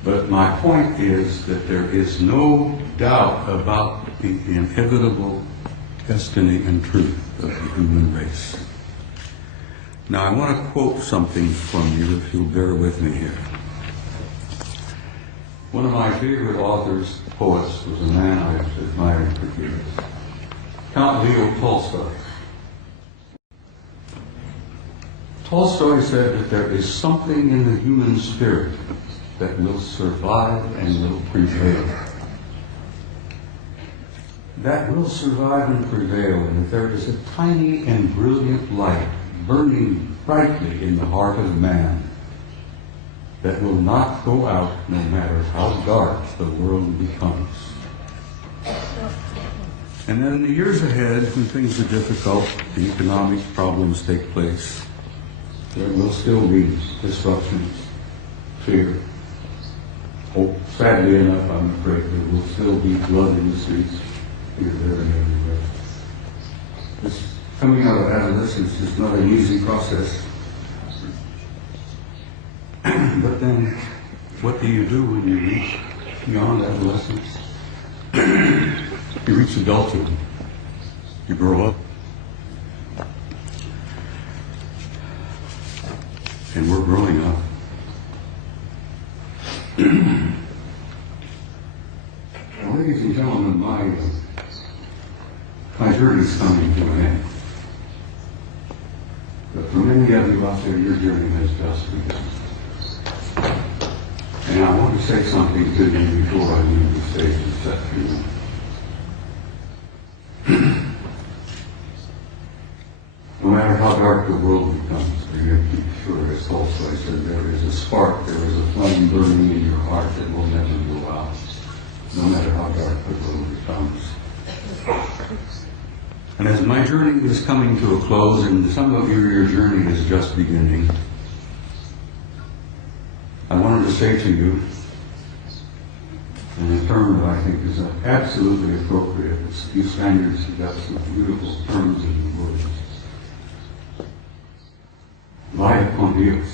But my point is that there is no doubt about the inevitable destiny and truth of the human race. Now I want to quote something from you, if you'll bear with me here. One of my favorite authors, poets, was a man I've admired for years, Count Leo Tolstoy. Tolstoy said that there is something in the human spirit that will survive and will prevail. That will survive and prevail, and that there is a tiny and brilliant light burning brightly in the heart of man that will not go out no matter how dark the world becomes. And then in the years ahead, when things are difficult, the economic problems take place, there will still be disruptions, fear. Oh, sadly enough, I'm afraid there will still be blood in the streets, here, there, and everywhere. This coming out of adolescence is not an easy process. But then, what do you do when you reach beyond adolescence? You reach adulthood. You grow up. And we're growing up. Well, ladies and gentlemen, my journey's coming to an end. But for many of you out there, your journey has just begun. And I want to say something to you before I leave the stage and set you. No matter how dark the world becomes, you have to be sure, as Tolstoy said, there is a spark, there is a flame burning in your heart that will never go out, no matter how dark the world becomes. And as my journey is coming to a close, and some of you, your journey is just beginning, I wanted to say to you, in a term that I think is absolutely appropriate, you Spaniards have got some beautiful terms in the words. Vaya con Dios.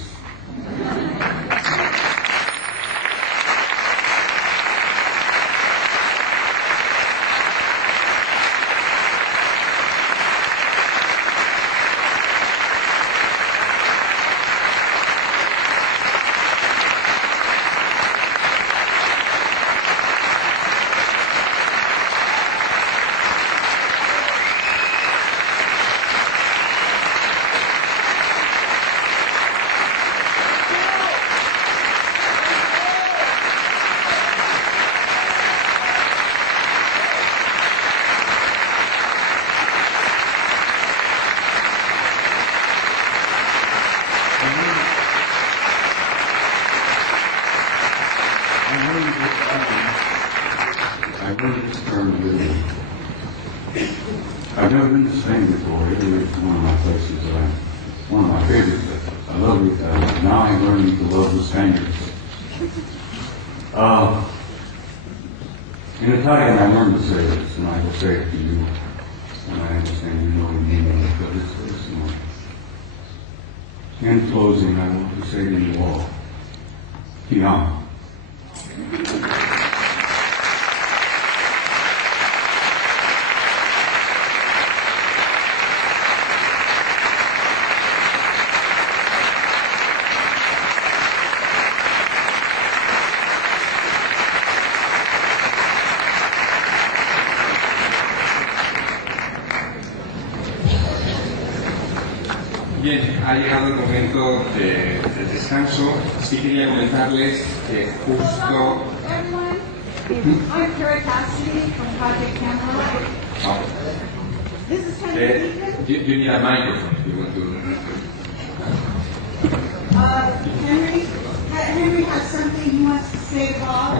I've never been to Spain before. Italy is one of my places that one of my favorites. I love it. Now I'm learning to love the Spaniards. In Italian, I learned to say this, and I will say it to you. And I understand you know the meaning of it, but it's very small. In closing, I want to say to you all, Ti amo. Bien, ha llegado el momento del descanso. Sí quería comentarles que justo... I'm Carrie Cassidy from Project Camelot. Oh. This is Henry Deacon. You need a microphone if you want to... Henry has something he wants to say to Bob.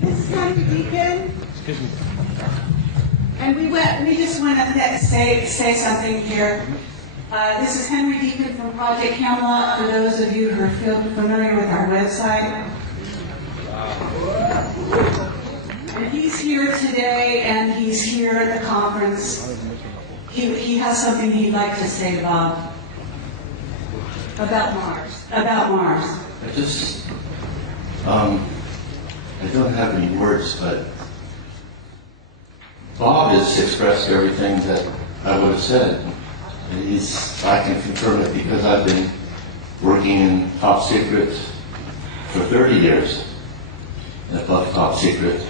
This is Henry Deacon. Excuse me. And we just want to say something here. This is Henry Deacon from Project Camelot, for those of you who are familiar with our website. And he's here today, and he's here at the conference. He has something he'd like to say to Bob about Mars. I don't have any words, but Bob has expressed everything that I would have said. And I can confirm it because I've been working in top secret for 30 years. And above top secret,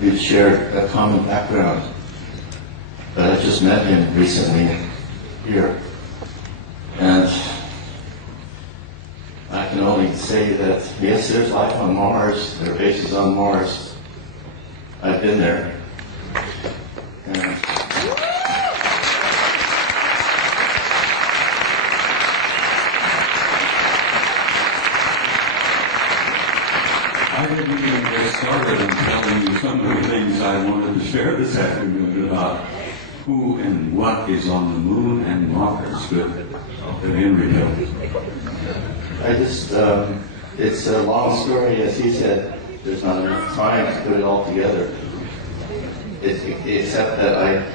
we've shared a common background. But I just met him recently here. And I can only say that, yes, there's life on Mars. There are bases on Mars. I've been there. And I didn't even get started on telling you some of the things I wanted to share this afternoon about who and what is on the moon and Mars that Henry tells. it's a long story, as he said. There's not enough time to put it all together. Except that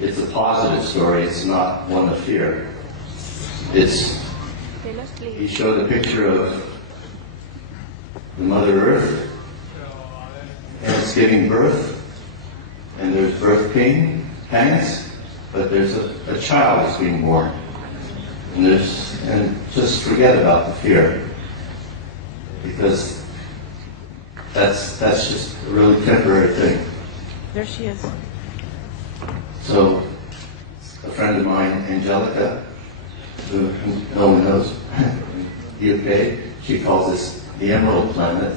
it's a positive story. It's not one of fear. He showed a picture of the Mother Earth, and it's giving birth, and there's birth pangs, but there's a child that's being born. And just forget about the fear, because that's just a really temporary thing. There she is. So, a friend of mine, Angelica, who no one knows, UK, she calls this the Emerald Planet.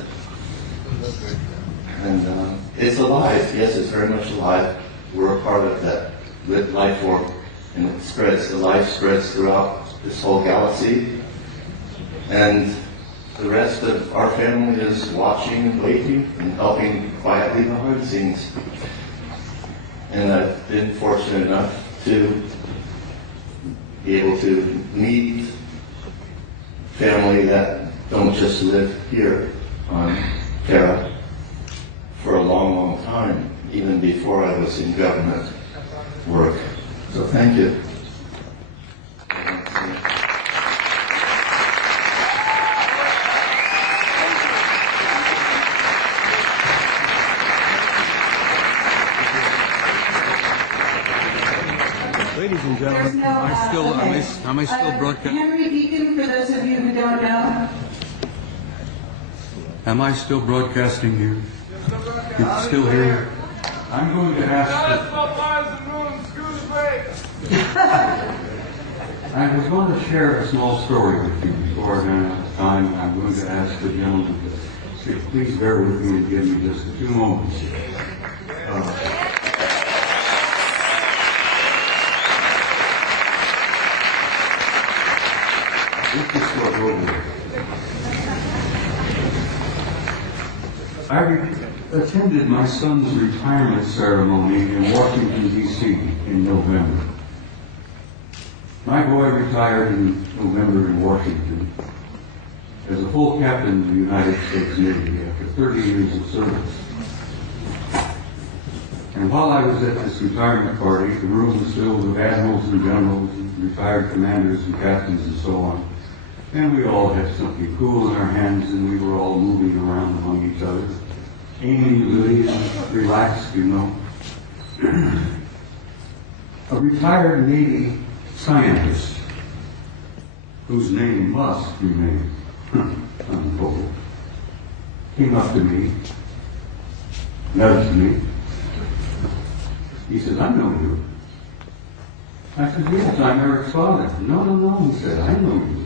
And it's alive, yes, it's very much alive. We're a part of that life form, and it spreads, the life spreads throughout this whole galaxy. And the rest of our family is watching and waiting and helping quietly behind the scenes. And I've been fortunate enough to be able to meet family that don't just live here on Terra for a long, long time, even before I was in government work. So thank you. Ladies and There's gentlemen, no, am I still broadcasting? Henry Deacon, for those of you who don't know. Am I still broadcasting here? It's still here? I'm going to ask... I was going to share a small story with you before I ran out of time. I'm going to ask the gentleman to please bear with me and give me just a few moments. Let's just start over. I attended my son's retirement ceremony in Washington, D.C. in November. My boy retired in November in Washington as a full captain of the United States Navy after 30 years of service. And while I was at this retirement party, the room was filled with admirals and generals and retired commanders and captains and so on. And we all had something cool in our hands, and we were all moving around among each other, aimlessly and relaxed, you know. A retired Navy scientist, whose name must remain untold, came up to me, nudged me. He says, "I know you." I said, "Yes, I'm Eric's father." No, he said, "I know you.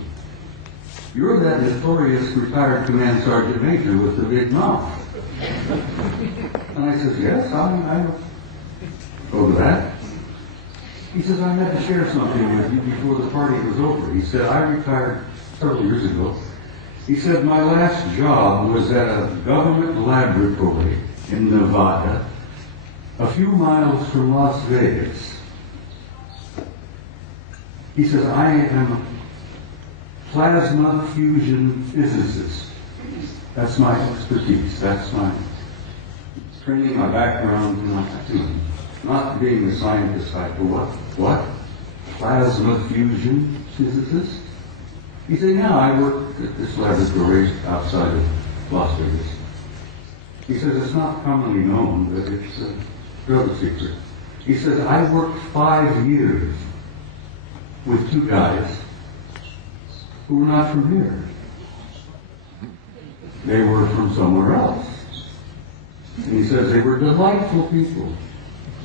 You're that notorious retired command sergeant major with the big mouth." And I said, "Yes, I go to that." He says, "I had to share something with you before the party was over." He said, "I retired several years ago." He said, "My last job was at a government laboratory in Nevada, a few miles from Las Vegas." He says, "I am a plasma fusion physicist. That's my expertise. That's my training, my background, not being a scientist. I go, what? Plasma fusion physicist?" He said, "Yeah, I work at this laboratory outside of Las Vegas." He says, "It's not commonly known, but it's a drug secret." He says, "I worked 5 years with two guys who were not from here. They were from somewhere else. And he says they were delightful people.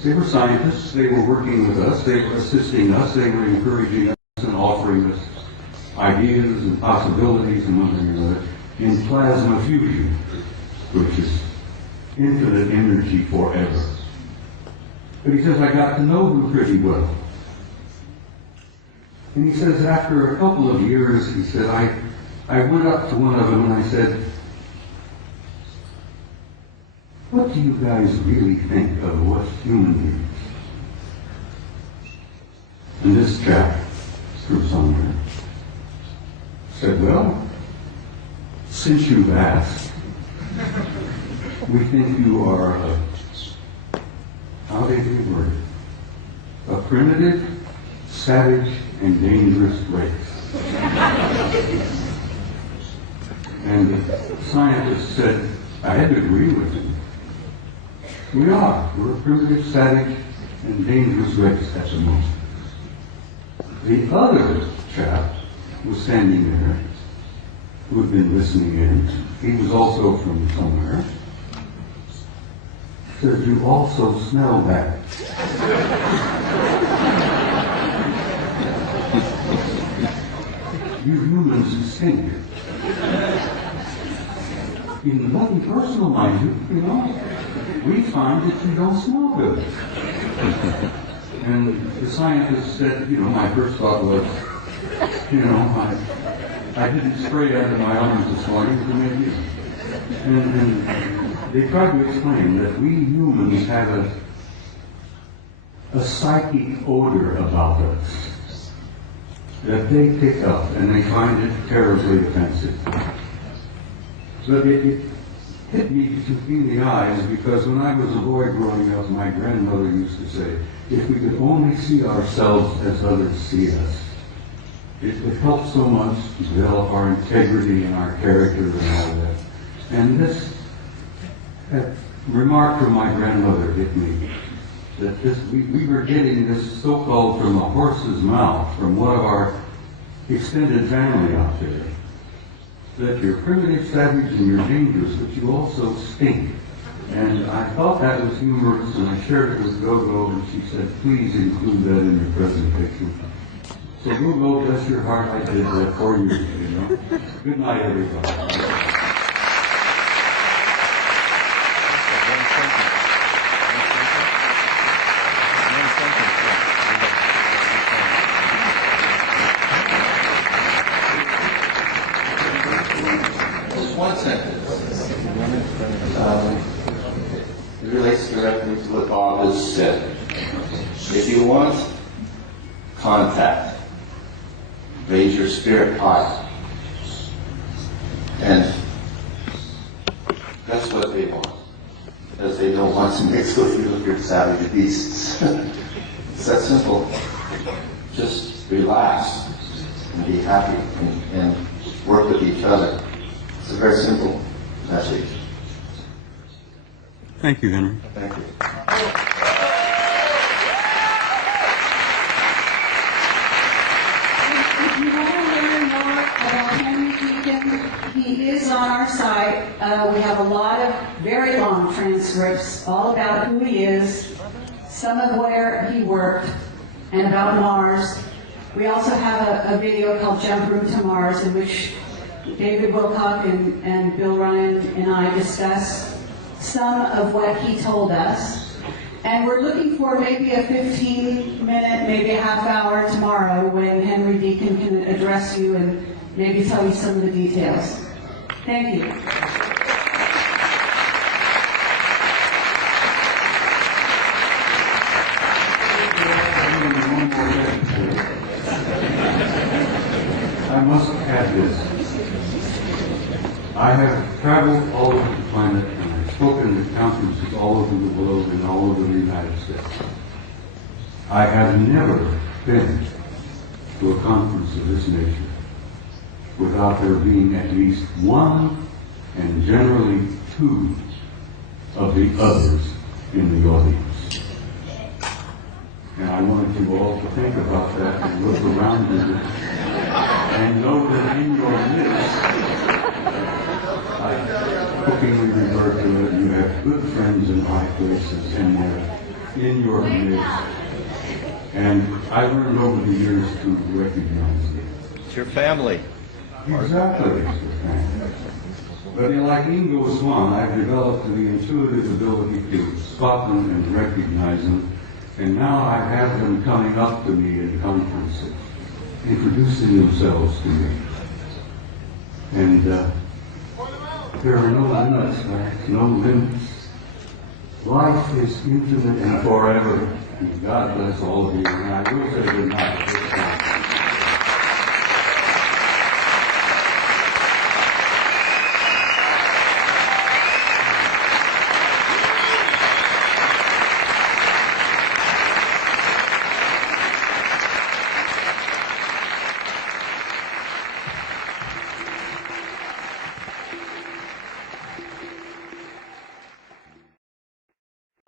They were scientists, they were working with us, they were assisting us, they were encouraging us and offering us ideas and possibilities and one thing or another in plasma fusion, which is infinite energy forever. But he says, I got to know them pretty well. And he says, after a couple of years, he said, I went up to one of them and I said, what do you guys really think of what's human beings? And this chap, through somewhere, said, well, since you've asked, we think you are a, how did he word it? A primitive, savage, and dangerous race. And the scientist said, I had to agree with him. We are. We're a primitive, savage, and dangerous race at the moment. The other chap was standing there, who had been listening in. He was also from somewhere. Said, you also smell bad. You humans stink. In nothing personal, mind you know, we find that you don't smell good. And the scientist said, my first thought was, I didn't spray under my arms this morning, but maybe. And they tried to explain that we humans have a psychic odor about us that they pick up and they find it terribly offensive. But it hit me in the eyes because when I was a boy growing up, my grandmother used to say, if we could only see ourselves as others see us, it would help so much to develop our integrity and our character and all that. And this remark from my grandmother hit me, that we were getting this so-called from a horse's mouth, from one of our extended family out there, that you're primitive, savage, and you're dangerous, but you also stink. And I thought that was humorous, and I shared it with Gogo, and she said, please include that in your presentation. So Gogo, bless your heart, I did that 4 years ago. Good night, everybody. One sentence. It relates directly to what Bob has said. If you want contact, raise your spirit high. And that's what they want. Because they don't want to mix with you if you're savage beasts. It's that simple. Just relax and be happy and work with each other. It's a very simple message. Thank you, Henry. Thank you. If you want to learn more about Henry Deacon, he is on our site. We have a lot of very long transcripts all about who he is, some of where he worked, and about Mars. We also have a video called Jump Room to Mars, in which David Wilcock and Bill Ryan and I discuss some of what he told us. And we're looking for maybe a 15-minute, maybe a half hour tomorrow when Henry Deacon can address you and maybe tell you some of the details. Thank you. I must add this. I have traveled all over the planet and I've spoken at conferences all over the world and all over the United States. I have never been to a conference of this nature without there being at least one and generally two of the others in the audience. And I wanted you all to think about that and look around you and know that in your midst, I jokingly refer to it, you have good friends in high places and they're in your midst. And I learned over the years to recognize it. It's your family. Exactly. But like Ingo Swan, I've developed the intuitive ability to spot them and recognize them. And now I have them coming up to me in conferences, introducing themselves to me. And there are no limits, right? No limits. Life is infinite and forever. And God bless all of you. And I will say good night.